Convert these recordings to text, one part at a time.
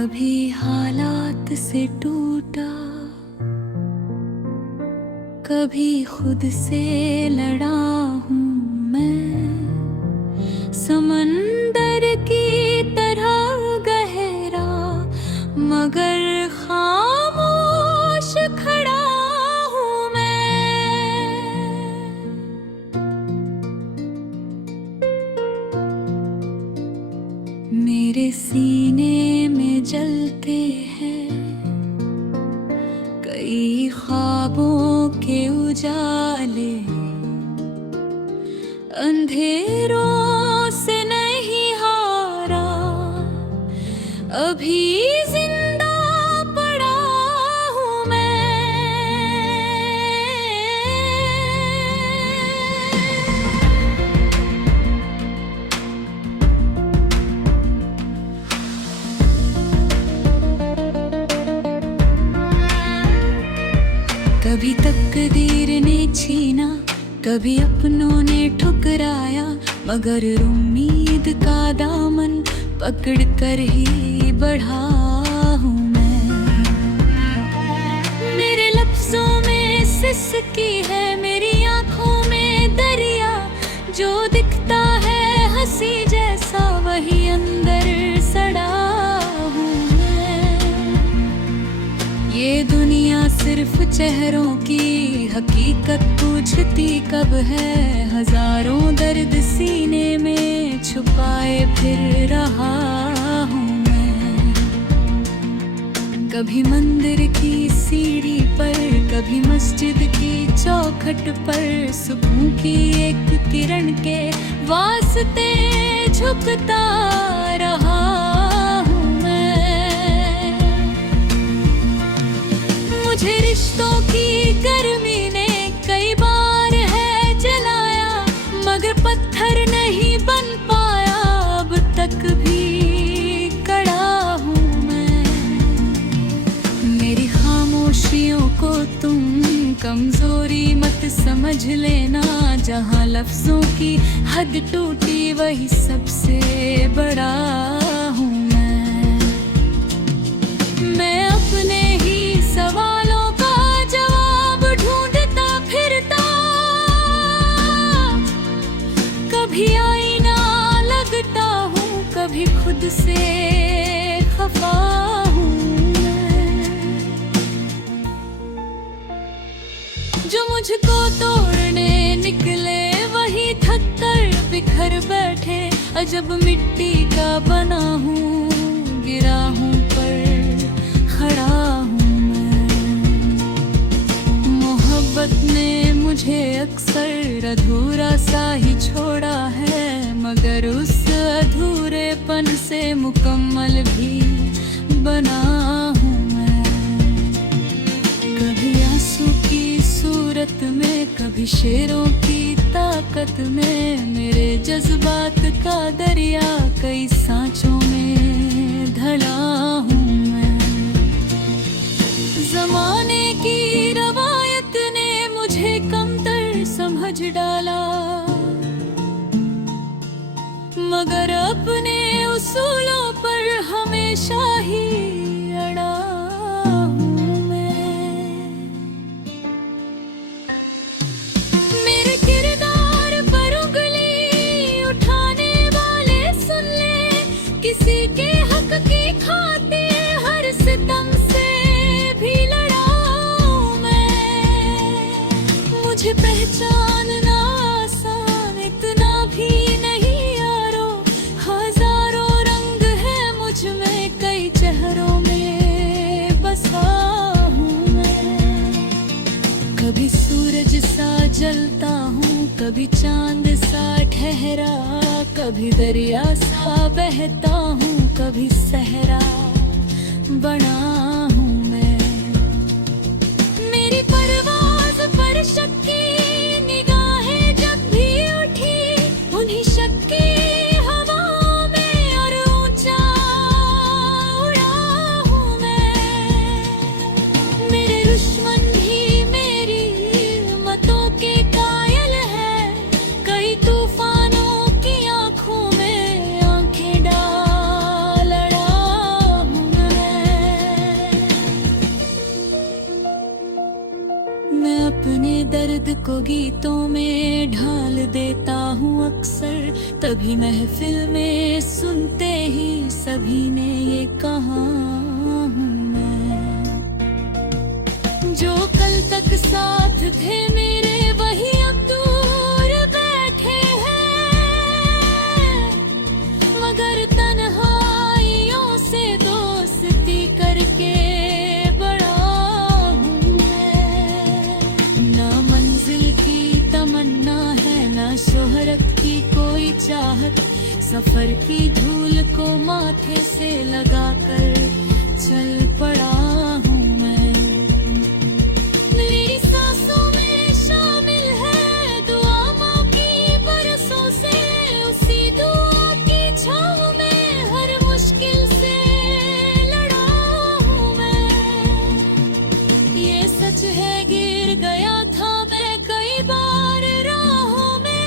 कभी हालात से टूटा, कभी खुद से लड़ा हूँ मैं। समंदर की तरह गहरा, मगर खामोश खड़ा हूँ मैं। मेरे सीने में जलते हैं कई ख्वाबों के उजाले, अंधेरों से नहीं हारा, अभी जिंदा पड़ा हूँ मैं। कभी तकदीर ने छीना, कभी अपनों ने ठुकराया, मगर उम्मीद का दामन पकड़ कर ही बढ़ा हूँ मैं। मेरे लफ्जों में सिसकी है, मेरी आंखों में दरिया। जो दिखता है हंसी जैसा, वही अंदर सड़ा हूँ मैं। ये दुनिया सिर्फ चेहरों की हकीकत पूछती कब है। हजारों दर्द सीने में छुपाए फिर रहा हूँ मैं। कभी मंदिर की सीढ़ी पर, कभी मस्जिद की चौखट पर, सुकून की एक किरण के वास्ते झुकता रहा हूँ मैं। मुझे रिश्तों की गर्मी ने कई बार है जलाया, मगर पत्थर नहीं बन पाया अब तक भी कड़ा हूँ मैं। मेरी खामोशियों को तुम कमजोरी मत समझ लेना, जहाँ लफ्जों की हद टूटी वही सबसे बड़ा हूँ मैं अपने ही सवालों का जवाब ढूंढता फिरता, कभी आईना लगता हूँ, कभी खुद से खफा हूँ मैं। जो मुझको तोड़ने निकले वही थक कर बिखर बैठे। अजब मिट्टी का बना हूँ, गिरा हूँ पर खड़ा हूँ मैं। मोहब्बत ने मुझे अक्सर अधूरा सा ही छोड़ा है, मगर उस अधूरेपन से मुकम्मल भी बना हूँ मैं। कभी आंसू की सूरत में, कभी शेरों की ताकत में, मेरे जज्बात का दरिया कई सांचों में ढला हूँ मैं। जमाने की रवायत ने मुझे कमतर समझ डाला, मगर अपने उसूलों पर हमेशा ही अड़ा हूँ मैं। मेरे किरदार पर उंगली उठाने वाले सुन ले, किसी के हक की खातिर हर सितम से भी लड़ा हूँ मैं। मुझे पहचानना आसान इतना भी नहीं यारो, हजारों रंग है मुझ में, कई चेहरों में बसा हूँ मैं। कभी सूरज सा जलता हूँ, कभी चांद सा ठहरा, कभी दरिया सा बहता हूँ, कभी सहरा बना हूँ मैं। मेरी परवाज़ पर शक की निगाहें जब भी उठी, उन्हीं शक की हवाओं में और ऊंचा उड़ा हूँ मैं। मेरे दुश्मन भी मेरी हिम्मतों के कायल है, कई तूफानों की आंखों में आंखें डाल अड़ा हूँ मैं। अपने दर्द को गीतों में ढाल देता हूँ अक्सर, तभी महफिल में सुनते ही सभी ने ये कहा हूँ मैं। जो कल तक साथ थे मेरे वही अब दूर बैठे हैं, मगर तन्हाइयों से दोस्ती करके शोहरत की कोई चाहत, सफर की धूल को माथे से लगाकर चल पड़ा हूँ मैं। मेरी सांसों में शामिल है दुआओं की बरसों से, उसी दुआ की छाँव में हर मुश्किल से लड़ा हूँ मैं। ये सच है गिर गया था मैं कई बार राहों में,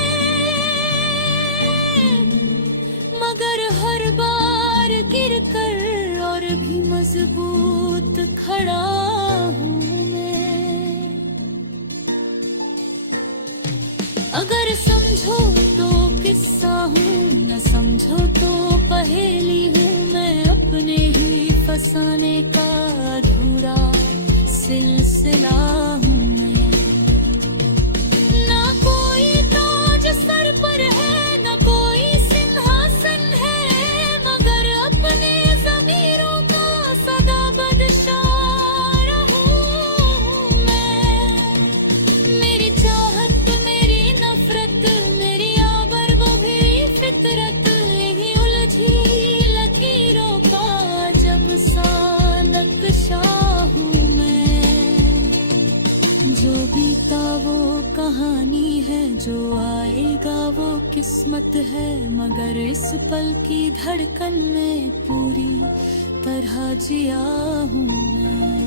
मगर हर बार गिरकर और भी मजबूत खड़ा हूँ मैं। अगर समझो तो किस्सा हूँ, न समझो तो पहेली हूँ मैं, अपने ही फसाने का अधूरा सिलसिला हूँ मैं। ना कोई ताज सर पर है, न कोई सिंहासन है, मगर अपने ज़मीरों का सदा बादशाह रहूं मैं। मेरी चाहत, मेरी नफरत, मेरी आबर वो भी फितरत, यही उलझी लकीरों का जब सा नक्शा हूँ मैं। जो बीता वो कहानी है, जो आएगा वो किस्मत है, मगर इस पल की धड़कन में पूरी तरह जिया हूँ मैं।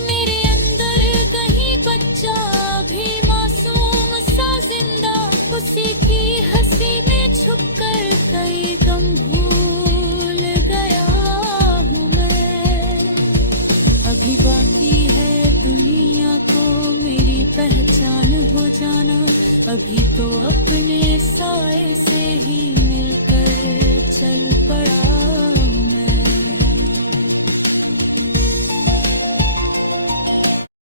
मेरे अंदर कहीं बच्चा भी मासूम सा जिंदा, उसी की हंसी में छुपकर कई गम भूल गया हूँ मैं। अभी बाकी है दुनिया को मेरी पहचान हो जाना, अभी तो